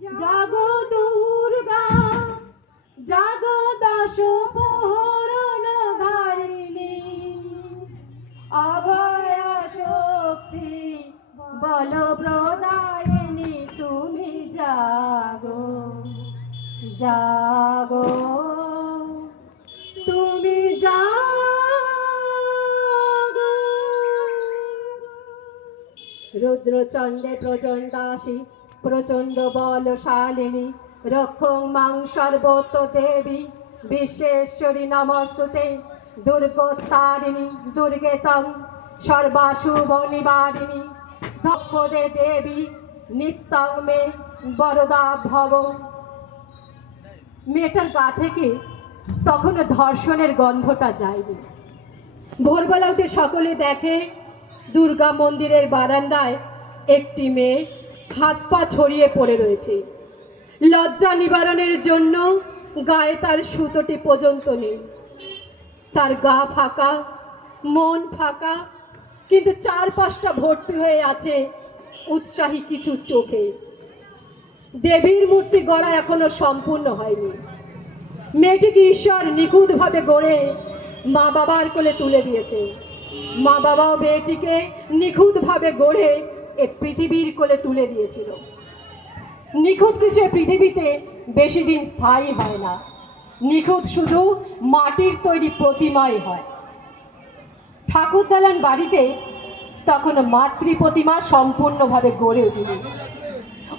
জাগো দুর্গা জাগো দশ প্রহরণ ধারিণী অভয়া শক্তি বল প্রদায়িনী তুমি জাগো জাগো তুমি জাগো। রুদ্রচণ্ডে প্রচণ্ডাসী প্রচণ্ড বলশালিনী রক্ষং মাং সর্বত্র দেবী বিশ্বেশ্বরী নমস্তুতে দুর্গোত্তারিণী দুর্গেতং সর্বাশুভ নিবারিণী ধপ্পদে দেবী নিত্যং মে বরদা ভব। মেয়েটার গা থেকে তখনও ধর্ষণের গন্ধটা যায়নি। ভোরবেলা উঠে সকলে দেখে দুর্গা মন্দিরের বারান্দায় একটি মেয়ে হাত পা ছড়িয়ে পড়ে রয়েছে। লজ্জা নিবারণের জন্য গায়ে তার সুতোটি পর্যন্ত নেই। তার গা ফাঁকা, মন ফাঁকা, কিন্তু চারপাশটা ভর্তি হয়ে আছে উৎসাহী কিছু চোখে। দেবীর মূর্তি গড়া এখনো সম্পূর্ণ হয়নি। মেয়েটিকে ঈশ্বর নিখুঁতভাবে গড়ে মা বাবার কোলে তুলে দিয়েছে। মা বাবাও মেয়েটিকে নিখুঁতভাবে গড়ে এ পৃথিবীর কোলে তুলে দিয়েছিল। নিখুঁত কিছু পৃথিবীতে বেশি দিন স্থায়ী হয় না। নিখুঁত শুধু মাটির তৈরি প্রতিমাই হয়। ঠাকুর দালান বাড়িতে তখন মাতৃ প্রতিমা সম্পূর্ণভাবে গড়ে ওঠেনি,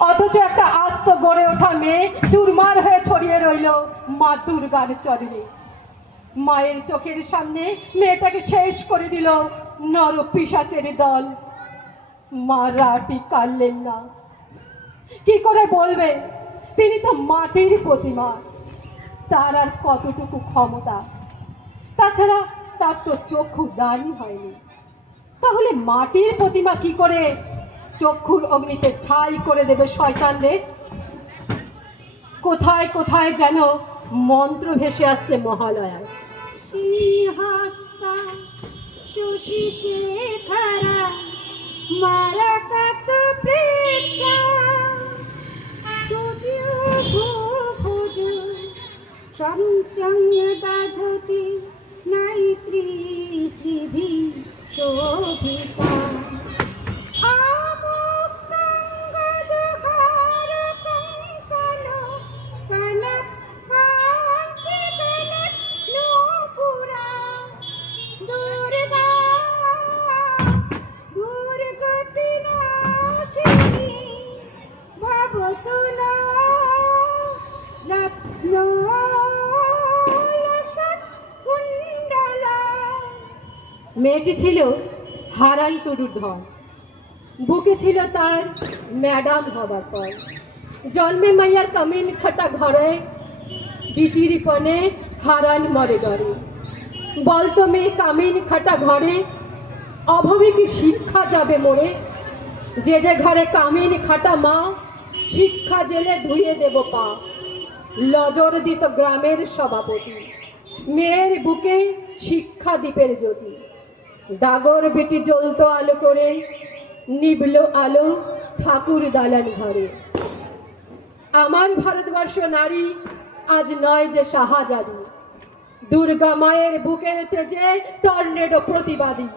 অথচ একটা আস্ত গড়ে ওঠা মেয়ে চুরমার হয়ে ছড়িয়ে রইল মা দুর্গার চরণে। মায়ের চোখের সামনে মেয়েটাকে শেষ করে দিল নর পিশাচের দল। মা রাটি কাটলেন না। কি করে বলবে তিনি তো মাটির প্রতিমা, তার আর কতটুকু ক্ষমতা? তাছাড়া তার তো চক্ষু দানই হয়নি। তাহলে মাটির প্রতিমা কি করে চক্ষুর অগ্নিতে ছাই করে দেবে শয়তানদের? কোথায় কোথায় যেন মন্ত্র ভেসে আসছে মহালয়ায়। মেয়েটি ছিল হারান টুডুর ধন। বুকে ছিল তার ম্যাডাম হবার পর। জন্মে মাইয়ার কামিন খাটা ঘরে বিটির পনে হারান মরে ডরে। বলতো মেয়ে কামিন খাটা ঘরে অভাবে কি শিক্ষা যাবে মোড়ে? যে যে ঘরে কামিন খাটা মা শিক্ষা জেলে ধুয়ে দেব পা। লজর দিত গ্রামের সভাপতি, মেয়ের বুকে শিক্ষা দ্বীপের জ্যোতি। ডাগর বেটি জ্বলতো আলো করে, নিবল আলো ঠাকুর দালান ঘরে। আমার ভারতবর্ষ নারী আজ নয় যে শাহজাদি, দুর্গা মায়ের বুকের তেজে টর্নেডো প্রতিবাদী।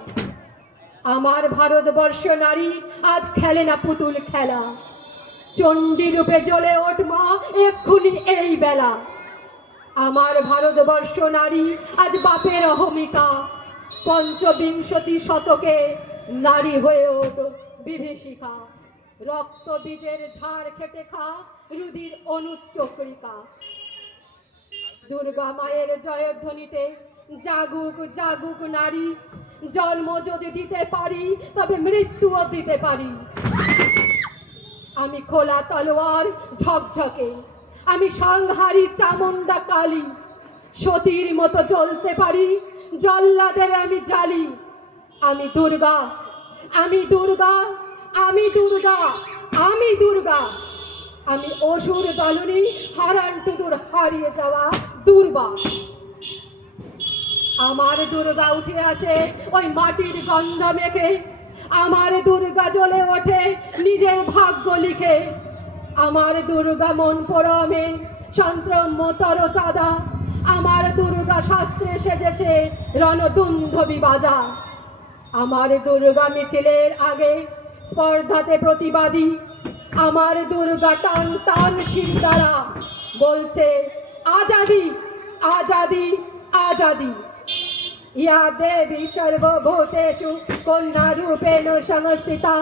আমার ভারতবর্ষ নারী আজ খেলে না পুতুল খেলা, চণ্ডী রূপে জ্বলে ওঠ মা এক্ষুনি এই বেলা। আমার ভারতবর্ষ নারী আজ বাপের অহমিকা, পঞ্চবিংশতি শতকে নারী হয়ে ওঠ বিভীষিকা। রক্ত বীজের ঝাড় খেটে খা রুধির অনুচক্রিকা। দুর্গা মায়ের জয়ধ্বনিতে জাগুক জাগুক নারী। জন্ম যদি দিতে পারি তবে মৃত্যুও দিতে পারি। আমি খোলা তলোয়ার ঝকঝকে, আমি সংহারী চামুন্ডা কালী। সতীর মতো জ্বলতে পারি, জল্লাদের আমি জ্বালি। আমি দুর্গা, আমি দুর্গা, আমি দুর্গা, আমি দুর্গা। আমি অসুর দলনী হারান টুডুর হারিয়ে যাওয়া দুর্গা। আমার দুর্গা উঠে আসে ওই মাটির গন্ধ মেখে, আমার দুর্গা জ্বলে ওঠে নিজের ভাগ্য লিখে। আমার দুর্গা মন পরমে সন্ত্রমতর চাঁদা, আমার দুর্গা শাস্ত্রে সেজেছে রণদুন্ধবি বাজা। আমার দুর্গা মিছিলের আগে স্পর্ধাতে প্রতিবাদী, আমার দুর্গা টান টান শিরদাঁড়া বলছে আজাদি আজাদি আজাদি। ইয়া দেবী সর্বভূতেষু কন্যা রূপেণ সংস্থিতা,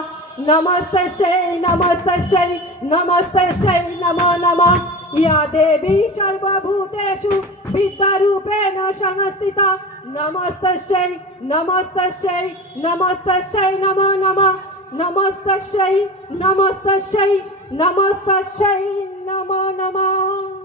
নমস্তস্যৈ নমস্তস্যৈ নমস্তস্যৈ নমো নমঃ। ইয়া দেবী সর্বভূতেষু বিদ্যারূপেণ সংস্থিতা, নমস্তস্যৈ নমস্তস্যৈ নমস্তস্যৈ নমো নমঃ। নমস্তস্যৈ নমস্তস্যৈ নমস্তস্যৈ নমো নমঃ।